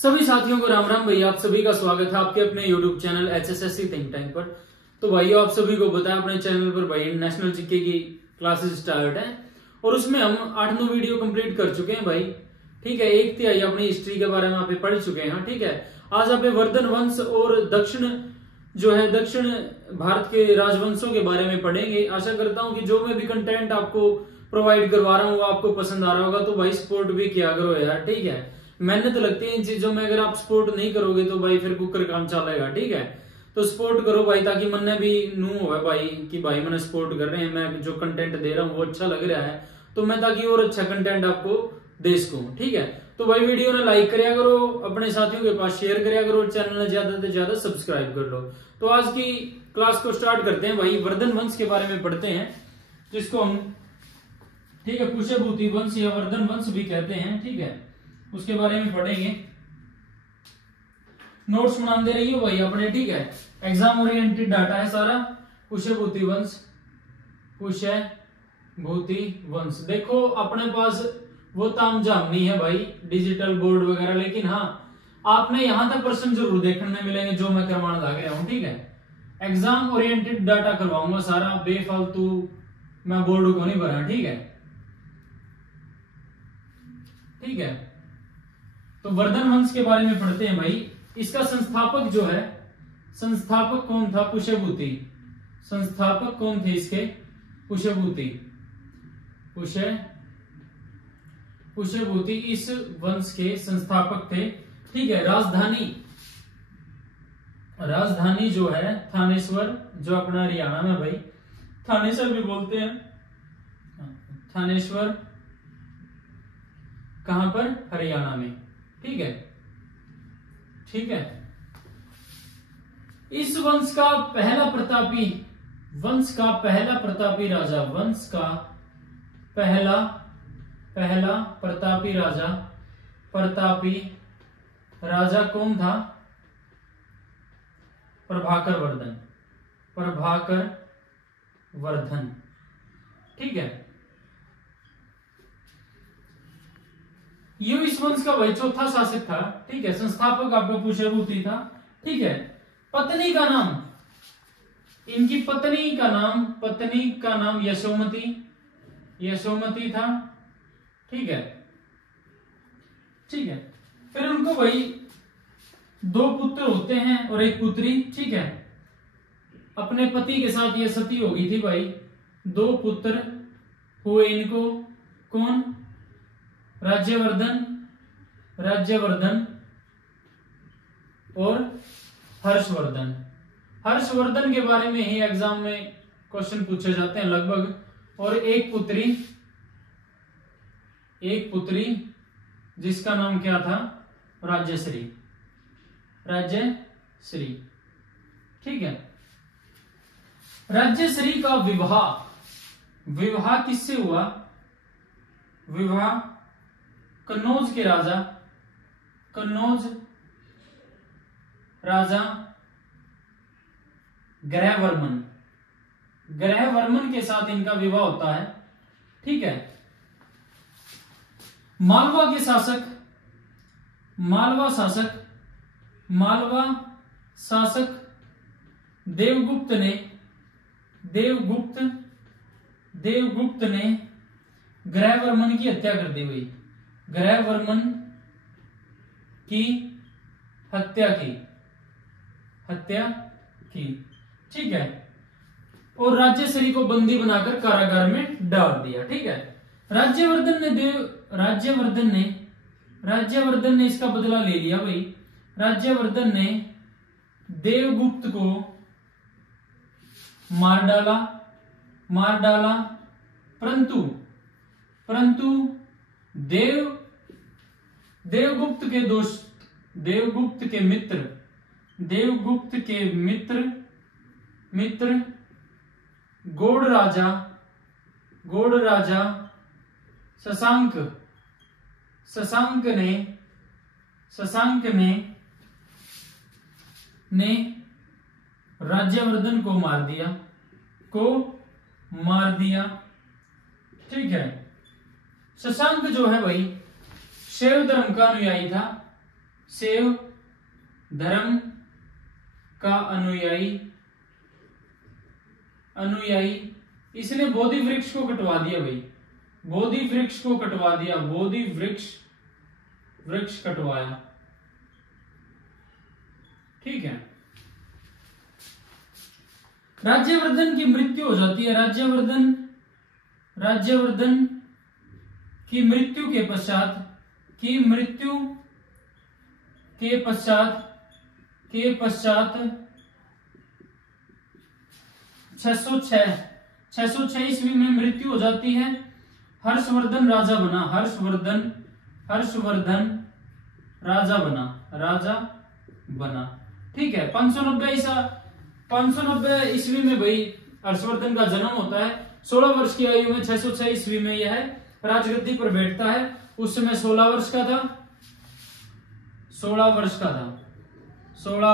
सभी साथियों को राम राम भैया, आप सभी का स्वागत है आपके अपने YouTube channel HSSC think tank पर। तो भाइयों, आप सभी को बताया अपने चैनल पर भाई नेशनल जीके की क्लासेस स्टार्ट है और उसमें हम 8-9 वीडियो कंप्लीट कर चुके हैं भाई। ठीक है, एक तिहाई अपनी हिस्ट्री के बारे में आप पढ़ चुके हैं। ठीक है, आज आप वर्धन वंश और दक्षिण भारत के राजवंशों के बारे में पढ़ेंगे। आशा करता हूं कि जो मैं भी कंटेंट आपको प्रोवाइड करवा रहा हूँ वो आपको पसंद आ रहा होगा। तो भाई सपोर्ट भी किया करो यार। ठीक है, मेहनत लगती है इन चीजों में, अगर आप सपोर्ट नहीं करोगे तो भाई फिर कुकर काम चलेगा। ठीक है, तो सपोर्ट करो भाई, ताकि मन में भी नू हो भाई कि भाई मैंने सपोर्ट कर रहे हैं, मैं जो कंटेंट दे रहा हूँ वो अच्छा लग रहा है, तो मैं ताकि और अच्छा कंटेंट आपको दे सकूं। ठीक है, तो भाई वीडियो ने लाइक करिया करो, अपने साथियों के पास शेयर करिया करो, चैनल ने ज्यादा से ज्यादा सब्सक्राइब कर लो। तो आज की क्लास को स्टार्ट करते हैं भाई। वर्धन वंश के बारे में पढ़ते हैं, जिसको हम ठीक है कुशभूति वंश या वर्धन वंश भी कहते हैं। ठीक है, उसके बारे में पढ़ेंगे। नोट्स बनाते रहिए भाई अपने। ठीक है, एग्जाम ओरिएंटेड डाटा है सारा। कुशभूति वंश, कुशभूति वंश। देखो अपने पास वो तामझाम नहीं है भाई डिजिटल बोर्ड वगैरह, लेकिन हाँ आपने यहां तक प्रश्न जरूर देखने मिलेंगे जो मैं करवाने लग रहा हूं। ठीक है, एग्जाम ओरिएंटेड डाटा करवाऊंगा सारा, बेफालतू मैं बोर्ड को नहीं भरा। ठीक है, ठीक है, तो वर्धन वंश के बारे में पढ़ते हैं भाई। इसका संस्थापक जो है, संस्थापक कौन था? कुशभूति। संस्थापक कौन थे इसके? कुशभूति। कुशभूति इस वंश के संस्थापक थे। ठीक है, राजधानी जो है थानेश्वर, जो अपना हरियाणा में भाई थानेश्वर भी बोलते हैं। थानेश्वर कहां पर? हरियाणा में। ठीक है, ठीक है। इस वंश का पहला प्रतापी राजा, वंश का पहला प्रतापी राजा कौन था? प्रभाकर वर्धन। ठीक है, ये इस वंश का भाई चौथा शासक था। ठीक है, संस्थापक आपका कुशभूति था। ठीक है, पत्नी का नाम, इनकी पत्नी का नाम यशोमती था। ठीक है, ठीक है। फिर उनको भाई 2 पुत्र होते हैं और 1 पुत्री। ठीक है, अपने पति के साथ ये सती हो गई थी भाई। 2 पुत्र हुए इनको। कौन? राज्यवर्धन और हर्षवर्धन। हर्षवर्धन के बारे में ही एग्जाम में क्वेश्चन पूछे जाते हैं लगभग। और एक पुत्री जिसका नाम क्या था? राज्यश्री। ठीक है, राज्यश्री का विवाह किससे हुआ? विवाह कन्नौज के राजा ग्रहवर्मन के साथ इनका विवाह होता है। ठीक है, मालवा शासक देवगुप्त ने ग्रहवर्मन की हत्या कर दी हुई। ग्रहवर्मन की हत्या की। ठीक है, और राज्यश्री को बंदी बनाकर कारागार में डाल दिया। ठीक है, राज्यवर्धन ने इसका बदला ले लिया भाई। राज्यवर्धन ने देवगुप्त को मार डाला, परंतु देवगुप्त के मित्र गौड़ राजा शशांक ने राज्यवर्धन को मार दिया। ठीक है, शशांक जो है भाई शैव धर्म का अनुयायी था। शैव धर्म का अनुयायी इसने बोधि वृक्ष को कटवा दिया भाई, बोधि वृक्ष को कटवा दिया, बोधि वृक्ष कटवाया। ठीक है। राज्यवर्धन की मृत्यु हो जाती है। राज्यवर्धन की मृत्यु के पश्चात 606 ईस्वी में मृत्यु हो जाती है। हर्षवर्धन राजा बना, हर्षवर्धन राजा बना। ठीक है। 590 ईस्वी में भाई हर्षवर्धन का जन्म होता है। 16 वर्ष की आयु में 606 ईस्वी में यह राजगद्दी पर बैठता है। उस समय 16 वर्ष का था। 16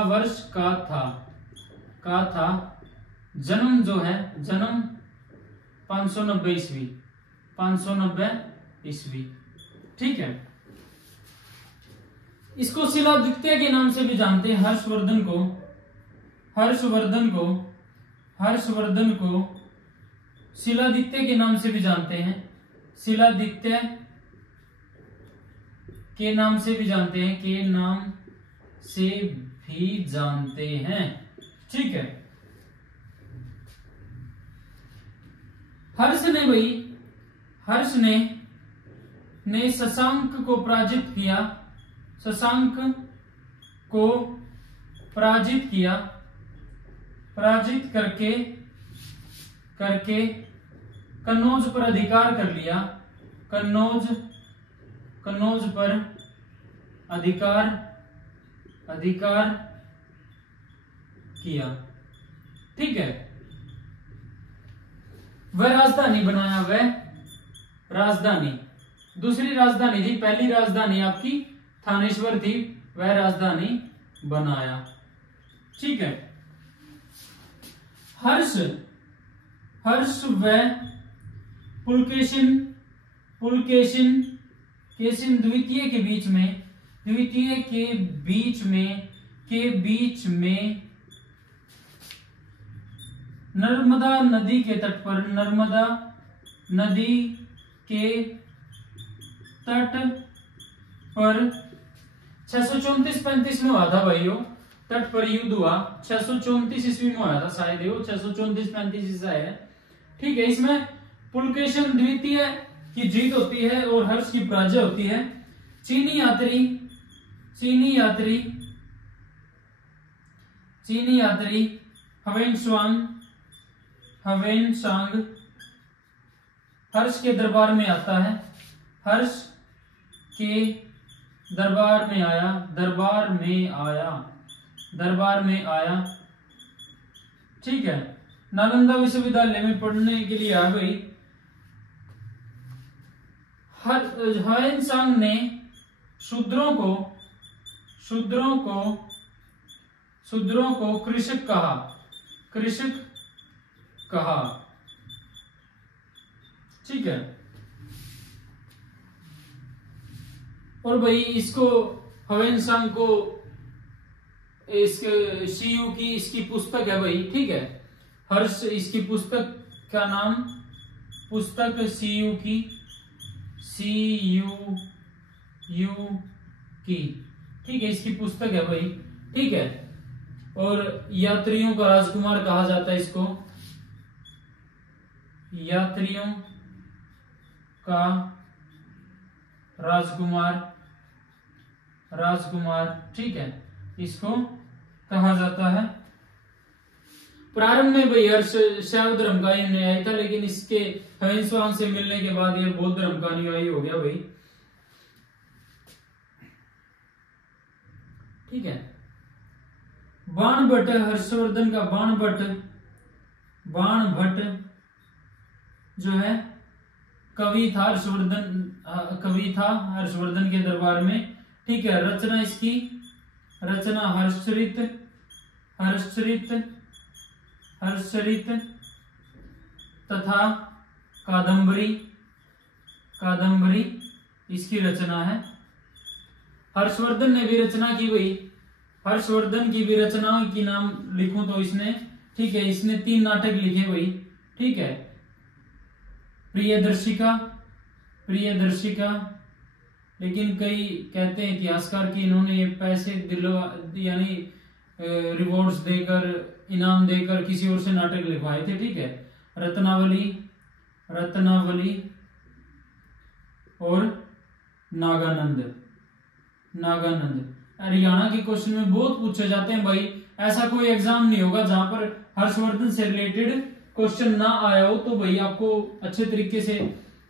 वर्ष का था। जन्म जो है, जन्म 590 ईस्वी। ठीक है। इसको शिलादित्य के नाम से भी जानते हैं। हर्षवर्धन को शिलादित्य के नाम से भी जानते हैं। शिलादित्य के नाम से भी जानते हैं। ठीक है। हर्ष ने शशांक को पराजित किया। पराजित करके कन्नौज पर अधिकार कर लिया। कन्नौज पर अधिकार किया। ठीक है। वह राजधानी बनाया, दूसरी राजधानी थी, पहली राजधानी आपकी थानेश्वर थी, वह राजधानी बनाया। ठीक है। हर्ष व पुलकेशिन द्वितीय के बीच में नर्मदा नदी के तट पर 634-35 में हुआ था भाइयों, तट पर युद्ध हुआ। 634 ईस्वी में हुआ था शायद, 634-35 ईसा है। ठीक है। इसमें पुलकेशिन द्वितीय की जीत होती है और हर्ष की पराजय होती है। चीनी यात्री हवेनसांग हर्ष के दरबार में आता है। हर्ष के दरबार में आया। ठीक है। नालंदा विश्वविद्यालय में पढ़ने के लिए आ गई। हवेनसांग ने शूद्रों को कृषक कहा। ठीक है। और भाई इसको हवेनसांग को सीयू की इसकी पुस्तक है भाई। ठीक है। हर्ष इसकी पुस्तक का नाम सीयू की ठीक है। इसकी पुस्तक है भाई। ठीक है। और यात्रियों का राजकुमार कहा जाता है इसको, यात्रियों का राजकुमार। ठीक है। इसको कहा जाता है। प्रारंभ में भाई हर्ष शैव धर्म का अनुयायी था, लेकिन इसके हवेनसांग से मिलने के बाद यह बौद्ध धर्म का अनुयायी हो गया भाई। ठीक है। बाणभट्ट, हर्षवर्धन का बाणभट्ट जो है कवि था हर्षवर्धन के दरबार में। ठीक है। रचना इसकी हर्षचरित तथा कादंबरी इसकी रचना है। हर्षवर्धन ने भी रचना की भाई, हर्षवर्धन की भी रचनाओं की नाम लिखूं तो इसने, ठीक है, इसने 3 नाटक लिखे भाई, ठीक है। प्रियदर्शिका, प्रियदर्शिका, लेकिन कई कहते हैं इतिहासकार कि इन्होंने पैसे दिलवा यानी रिवॉर्ड्स देकर, इनाम देकर किसी और से नाटक लिखवाए थे, ठीक है। रत्नावली, रत्नावली और नागानंद, नागानंद। हरियाणा के क्वेश्चन में बहुत पूछे जाते हैं भाई, ऐसा कोई एग्जाम नहीं होगा जहां पर हर्षवर्धन से रिलेटेड क्वेश्चन ना आया हो, तो भाई आपको अच्छे तरीके से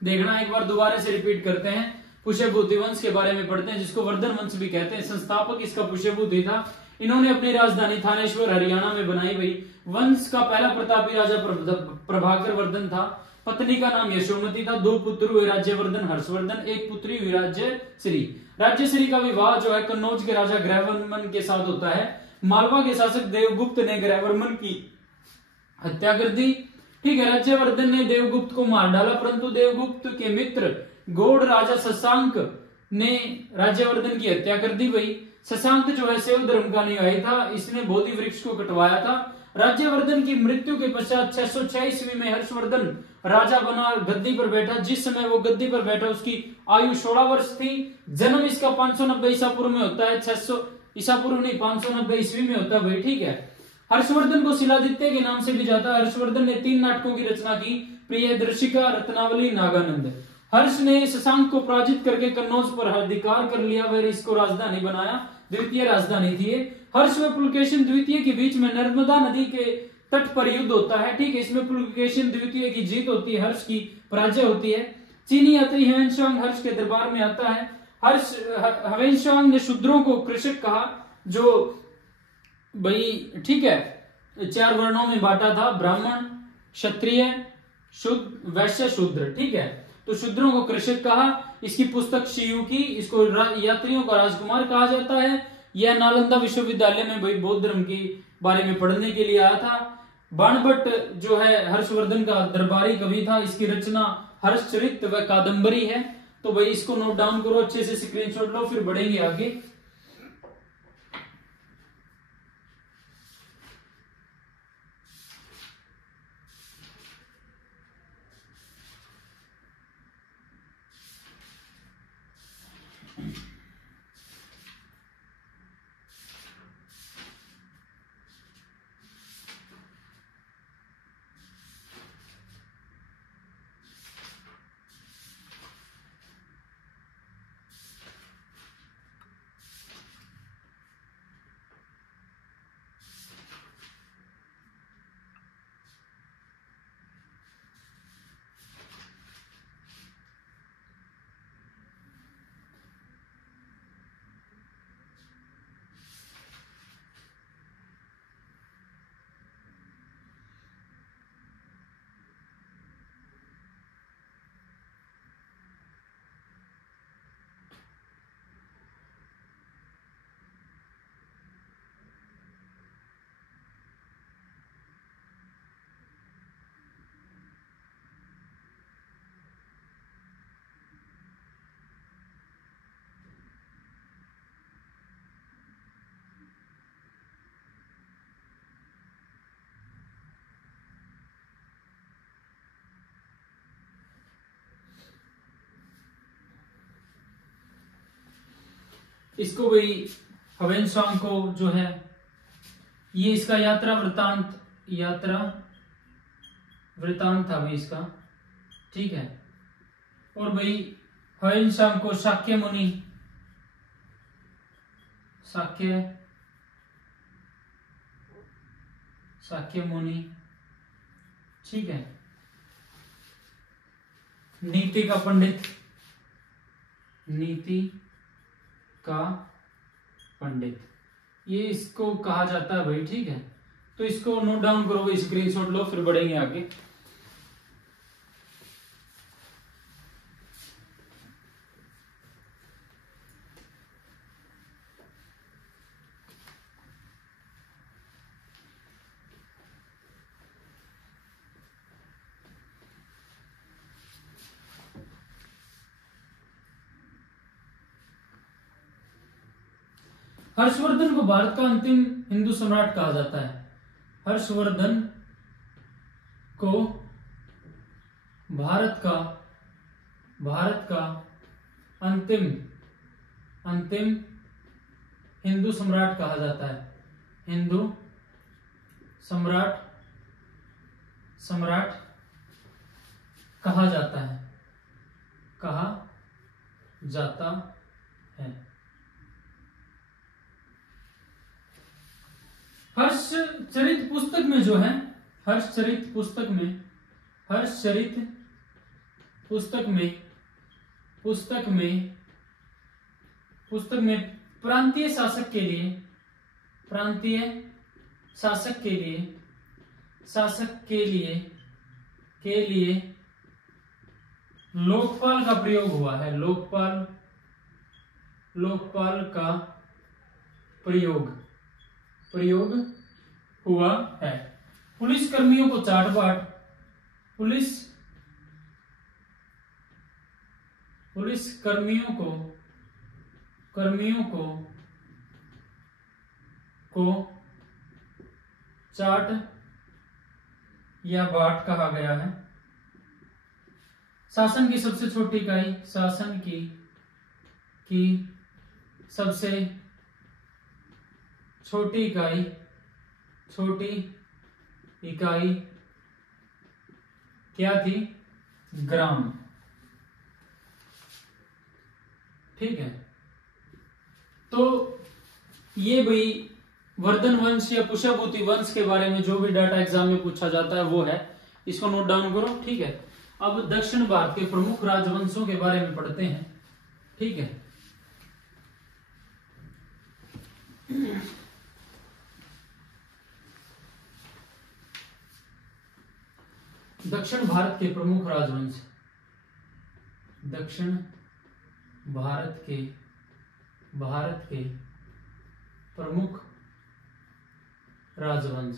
देखना। एक बार दोबारा से रिपीट करते हैं, पुष्यभूति वंश के बारे में पढ़ते हैं, जिसको वर्धन वंश भी कहते हैं। संस्थापक इसका पुष्यभूति था। इन्होंने अपनी राजधानी थानेश्वर हरियाणा में बनाई भाई। वंश का पहला प्रतापी राजा प्रभाकर वर्धन था। पत्नी का नाम यशोमती था। 2 पुत्र हुए, राज्यवर्धन, हर्षवर्धन। 1 पुत्री हुई, राज्यश्री। राज्यश्री का विवाह जो है कन्नौज के राजा ग्रहवर्मन के साथ होता है। मालवा के शासक देवगुप्त ने ग्रहवर्मन की हत्या कर दी, ठीक है। राज्यवर्धन ने देवगुप्त को मार डाला, परंतु देवगुप्त के मित्र गौड़ राजा शशांक ने राज्यवर्धन की हत्या कर दी भाई। शशांक जो है शैव धर्म का अनुयायी था, इसने बोधि वृक्ष को कटवाया था। राज्यवर्धन की मृत्यु के पश्चात 606 ईस्वी में हर्षवर्धन राजा बना और गद्दी पर बैठा। जिस समय वो गद्दी पर बैठा उसकी आयु 16 वर्ष थी। जन्म इसका 590 ईसा पूर्व में होता है, 600 ईसा पूर्व नहीं 590 ईस्वी में होता है भाई, ठीक है। हर्षवर्धन को शिलादित्य के नाम से भी जाता है। हर्षवर्धन ने 3 नाटकों की रचना की, प्रियदर्शिका, रत्नावली, नागानंद। हर्ष ने शशांक को पराजित करके कन्नौज पर अधिकार कर लिया, वह इसको राजधानी बनाया, द्वितीय राजधानी थी। हर्ष व पुलकेशिन द्वितीय के बीच में नर्मदा नदी के तट पर युद्ध होता है, ठीक है। इसमें पुलकेशिन द्वितीय की जीत होती है, हर्ष की पराजय होती है। चीनी यात्री ह्वेनसांग हर्ष के दरबार में आता है। हर्ष ह्वेनसांग ने शूद्रों को कृषक कहा, जो भाई, ठीक है, 4 वर्णों में बांटा था, ब्राह्मण, क्षत्रिय, शुद्ध, वैश्य, शूद्र, ठीक है। तो शूद्रों को कृषक कहा। इसकी पुस्तक शियू की, इसको यात्रियों का राजकुमार कहा जाता है। यह नालंदा विश्वविद्यालय में भाई बौद्ध धर्म के बारे में पढ़ने के लिए आया था। बाणभट्ट जो है हर्षवर्धन का दरबारी कवि था। इसकी रचना हर्षचरित व कादंबरी है। तो भाई इसको नोट डाउन करो, अच्छे से स्क्रीनशॉट लो, फिर बढ़ेंगे आगे। इसको भाई ह्वेनसांग को जो है, ये इसका यात्रा वृतांत, यात्रा वृतांत था भाई इसका, ठीक है। और भाई ह्वेनसांग को शाक्य मुनि, शाक्य मुनि, ठीक है। नीति का पंडित, नीति का पंडित, ये इसको कहा जाता है भाई, ठीक है। तो इसको नोट डाउन करो भाई, स्क्रीनशॉट लो, फिर बढ़ेंगे आगे। हर्षवर्धन को भारत का अंतिम हिंदू सम्राट कहा जाता है। हर्षवर्धन को भारत का अंतिम हिंदू सम्राट कहा जाता है। हिंदू सम्राट कहा जाता है। हर्षचरित पुस्तक में जो है, हर्षचरित पुस्तक में प्रांतीय शासक के लिए लोकपाल का प्रयोग हुआ है। लोकपाल का प्रयोग हुआ है। पुलिस कर्मियों को चाट बाट, पुलिस कर्मियों को चाट या बाट कहा गया है। शासन की सबसे छोटी इकाई, शासन की सबसे छोटी इकाई क्या थी? ग्राम। ठीक है, तो ये भाई वर्धन वंश या कुशाभूति वंश के बारे में जो भी डाटा एग्जाम में पूछा जाता है वो है, इसको नोट डाउन करो। ठीक है, अब दक्षिण भारत के प्रमुख राजवंशों के बारे में पढ़ते हैं। ठीक है, दक्षिण भारत के प्रमुख राजवंश, दक्षिण भारत के प्रमुख राजवंश।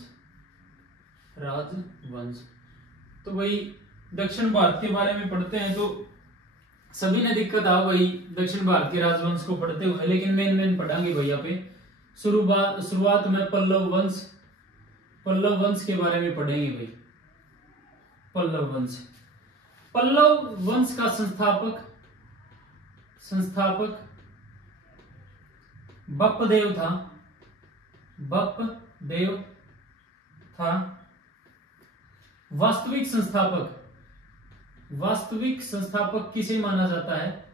तो भाई दक्षिण भारत के बारे में पढ़ते हैं तो सभी ने दिक्कत आओ भाई दक्षिण भारत के राजवंश को पढ़ते हुए, लेकिन मेन पढ़ाएंगे भैया पे। शुरुआत में पल्लव वंश के बारे में पढ़ेंगे भाई। पल्लव वंश का संस्थापक बप्पदेव था। वास्तविक संस्थापक किसे माना जाता है?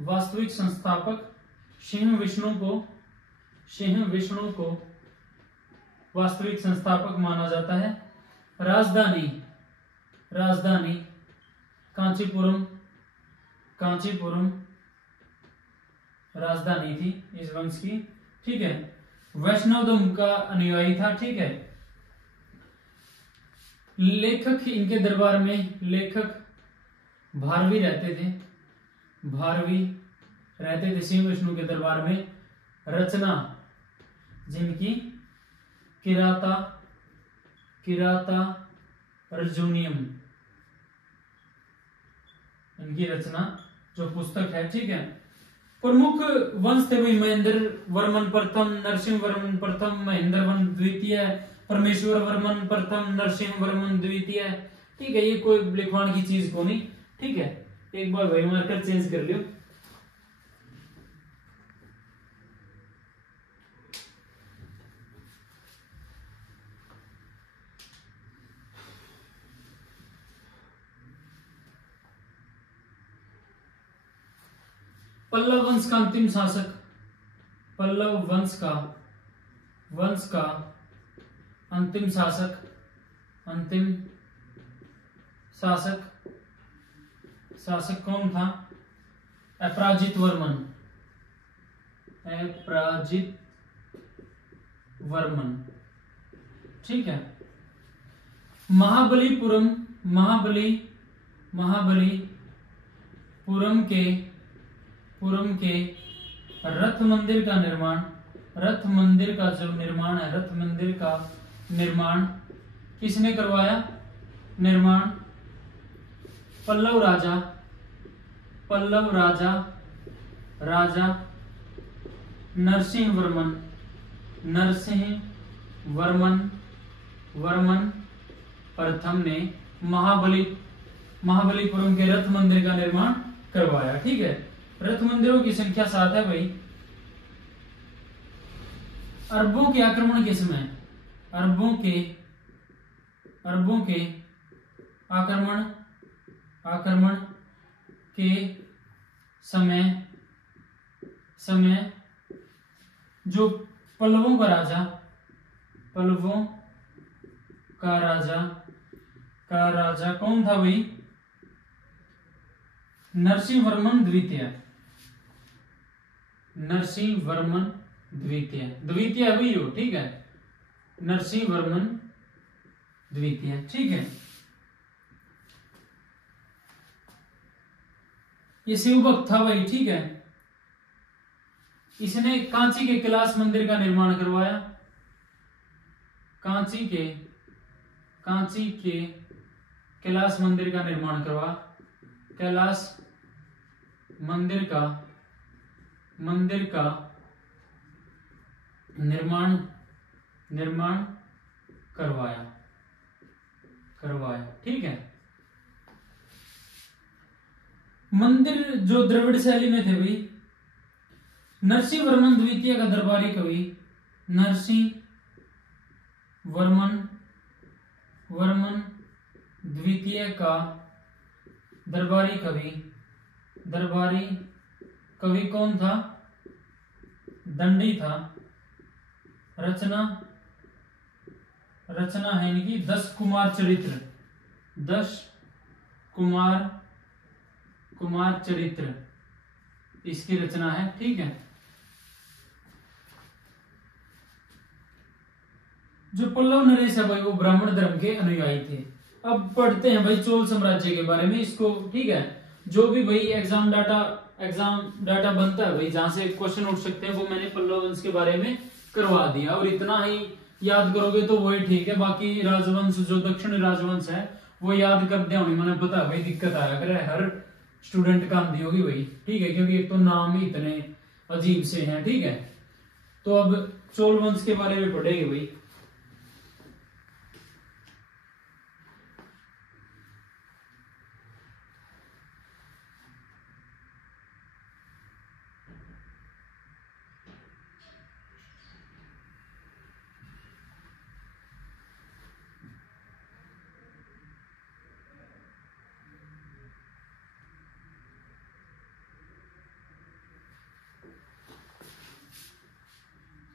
वास्तविक संस्थापक सिंह विष्णु को वास्तविक संस्थापक माना जाता है। राजधानी कांचीपुरम राजधानी थी इस वंश की। ठीक है, वैष्णव धर्म का अनुयायी था। ठीक है, लेखक इनके दरबार में भारवी रहते थे सिंह विष्णु के दरबार में। रचना जिनकी किराता अर्जुनियम, इनकी रचना जो पुस्तक है। ठीक है, प्रमुख वंश थे भाई महेंद्र वर्मन प्रथम, नरसिंह वर्मन प्रथम, महेंद्र वर्मन द्वितीय, परमेश्वर वर्मन प्रथम, नरसिंह वर्मन द्वितीय। ठीक है, ये कोई लिखवान की चीज को नहीं। ठीक है, एक बार भाई मार्कर चेंज कर लियो। पल्लव वंश का अंतिम शासक, पल्लव वंश का अंतिम शासक कौन था? अपराजित वर्मन। ठीक है, महाबलीपुरम के रथ मंदिर का निर्माण किसने करवाया? पल्लव राजा वर्मन प्रथम ने महाबलीपुरम के रथ मंदिर का निर्माण करवाया। ठीक है, रथ मंदिरों की संख्या 7 है भाई। अरबों के आक्रमण के समय, अरबों के आक्रमण के समय जो पल्लवों का राजा कौन था भाई? नरसिंहवर्मन द्वितीय भी हो। ठीक है, नरसिंहवर्मन द्वितीय। ठीक है, ये शिवभक्त था भाई। ठीक है, इसने कांची के कैलाश मंदिर का निर्माण करवाया। कांची के कैलाश मंदिर का निर्माण करवा, कैलाश मंदिर का निर्माण करवाया। ठीक है, मंदिर जो द्रविड़ शैली में थे भाई। नरसिंहवर्मन द्वितीय का दरबारी कवि, नरसिंहवर्मन द्वितीय का दरबारी कवि कौन था? दंडी था। रचना है इनकी 10 कुमार चरित्र। 10 कुमार चरित्र इसकी रचना है। ठीक है, जो पल्लव नरेश है भाई वो ब्राह्मण धर्म के अनुयायी थे। अब पढ़ते हैं भाई चोल साम्राज्य के बारे में इसको। ठीक है, जो भी भाई एग्जाम डाटा बनता है भाई, जहां से क्वेश्चन उठ सकते हैं, वो मैंने पल्लव वंश के बारे में करवा दिया। और इतना ही याद करोगे तो वही ठीक है। बाकी राजवंश जो दक्षिणी राजवंश है वो याद कर दिया होने, मैंने पता भाई दिक्कत आया करे हर स्टूडेंट का आंधी होगी भाई। ठीक है, क्योंकि एक तो नाम ही इतने अजीब से हैं। ठीक है, तो अब चोल वंश के बारे में पढ़ेंगे भाई।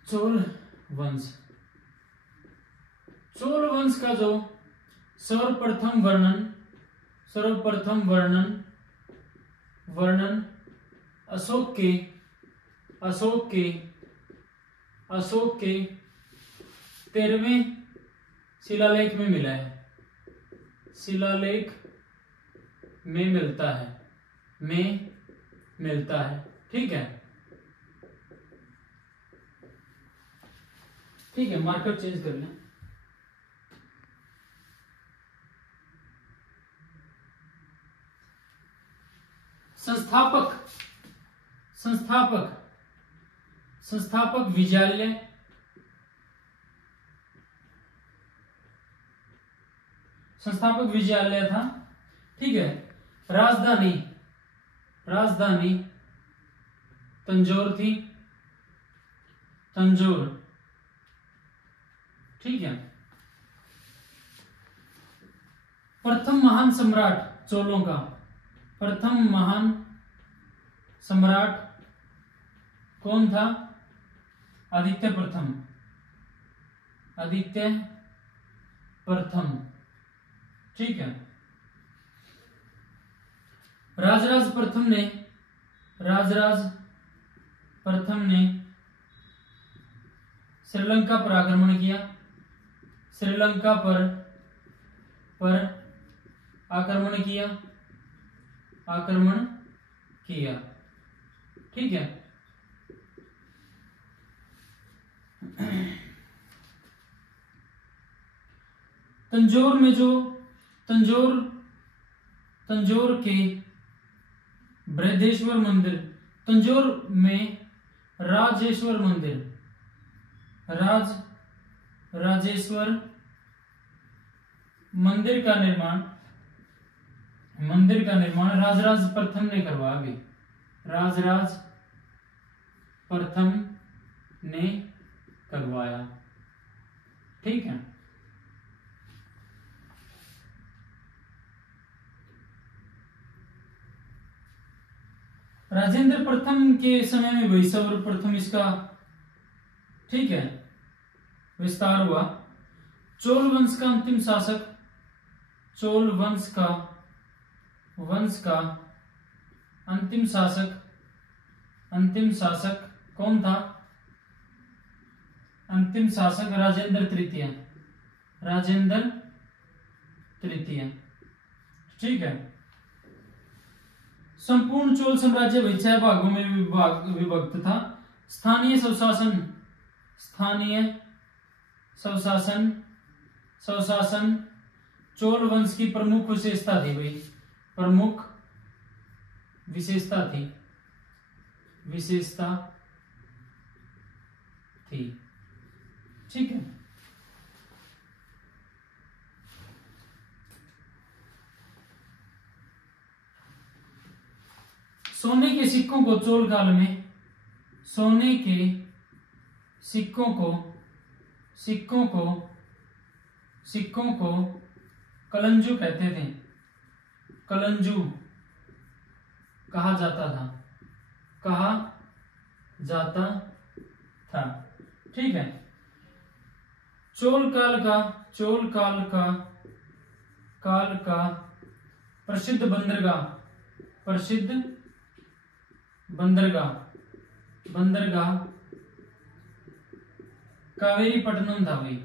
चोल वंश का जो सर्वप्रथम वर्णन अशोक के 13वें शिलालेख में मिला है। मिलता है। ठीक है, मार्कर चेंज कर लें। संस्थापक विजयालय, था। ठीक है, राजधानी तंजौर। ठीक है, प्रथम महान सम्राट चोलों का, प्रथम महान सम्राट कौन था? आदित्य प्रथम। ठीक है, राजराज प्रथम ने श्रीलंका पर आक्रमण किया। श्रीलंका पर आक्रमण किया। ठीक है, तंजौर में जो तंजौर के बृहदेश्वर मंदिर, तंजौर में राजेश्वर मंदिर, राजेश्वर मंदिर का निर्माण राजराज प्रथम ने करवाया भी, राजराज प्रथम ने करवाया। ठीक है। राजेंद्र प्रथम के समय में भाई सर्वप्रथम इसका, ठीक है, विस्तार हुआ। चोल वंश का अंतिम शासक, चोल वंश का अंतिम शासक कौन था? अंतिम शासक राजेंद्र तृतीय। ठीक है। संपूर्ण चोल साम्राज्य भाई 6 भागों में विभक्त था। स्थानीय स्वशासन चोल वंश की प्रमुख विशेषता थी भाई, प्रमुख विशेषता थी। ठीक है। सोने के सिक्कों को चोल काल में, सोने के सिक्कों को कलंजू कहते थे, कलंजू कहा जाता था। ठीक है। चोल काल का प्रसिद्ध बंदरगाह कावेरीपट्टनम था भाई,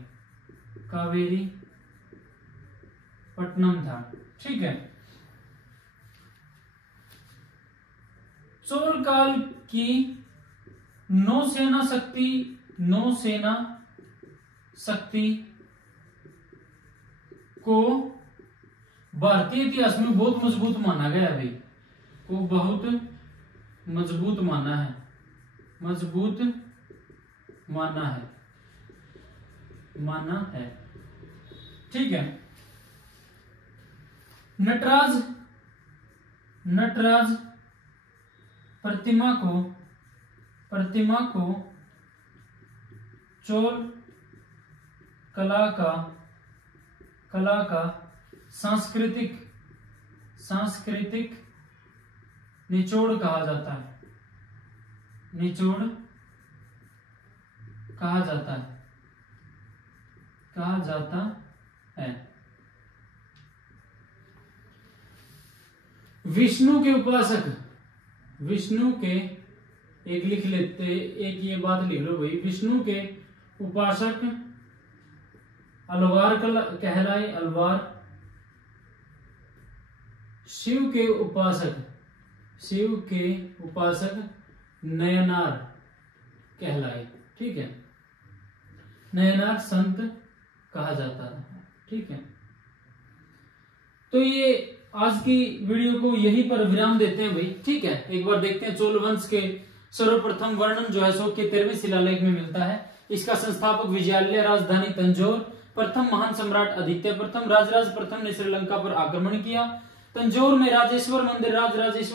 कावेरीपट्टनम था। ठीक है। चोल काल की नौसेना शक्ति को भारतीय इतिहास में बहुत मजबूत माना गया है भाई, को बहुत मजबूत माना है। ठीक है। नटराज प्रतिमा को चोल कला का सांस्कृतिक निचोड़ कहा जाता है। विष्णु के एक लिख लेते, एक ये बात लिख लो भाई, विष्णु के उपासक अलवार कहलाए, अलवार। शिव के उपासक नयनार कहलाए। ठीक है। नयनार संत कहा जाता है। ठीक है। तो ये आज की वीडियो को यहीं पर विराम देते हैं भाई। ठीक है। एक बार देखते हैं चोल वंश के सर्वप्रथम वर्णन जो है शोक के 13वें शिलालेख में मिलता है। इसका संस्थापक विजयालय, राजधानी तंजौर, प्रथम महान सम्राट आदित्य प्रथम, राजराज प्रथम ने श्रीलंका पर आक्रमण किया। तंजौर में राजेश्वर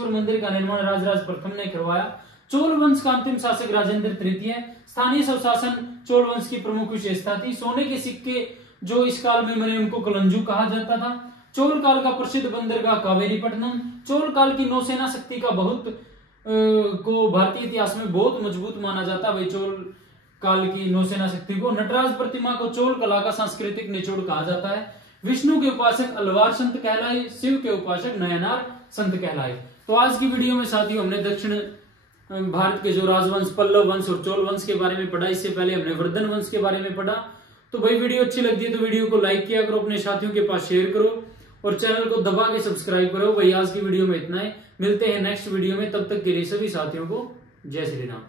मंदिर का निर्माण राजराज प्रथम ने करवाया। चोल वंश का अंतिम शासक राजेंद्र तृतीय। स्थानीय स्वशासन चोल वंश की प्रमुख विशेषता थी। सोने के सिक्के जो इस काल में बने उनको कलंजू कहा जाता था। चोल काल का प्रसिद्ध बंदरगाह कावेरीपट्टनम। चोल काल की नौसेना शक्ति का को भारतीय इतिहास में बहुत मजबूत माना जाता है। चोल काल की नौसेना शक्ति को। नटराज प्रतिमा को चोल कला का सांस्कृतिक निचोड़ कहा जाता है। विष्णु के उपासक अलवार संत कहलाए, शिव के उपासक नयनार संत कहलाए। तो आज की वीडियो में साथियों हमने दक्षिण भारत के जो राजवंश, पल्लव वंश और चोल वंश के बारे में पढ़ा। इससे पहले हमने वर्धन वंश के बारे में पढ़ा। तो भाई वीडियो अच्छी लगती है तो वीडियो को लाइक किया करो, अपने साथियों के पास शेयर करो और चैनल को दबा के सब्सक्राइब करो। भाई आज की वीडियो में इतना है, मिलते हैं नेक्स्ट वीडियो में। तब तक के लिए सभी साथियों को जय श्री राम।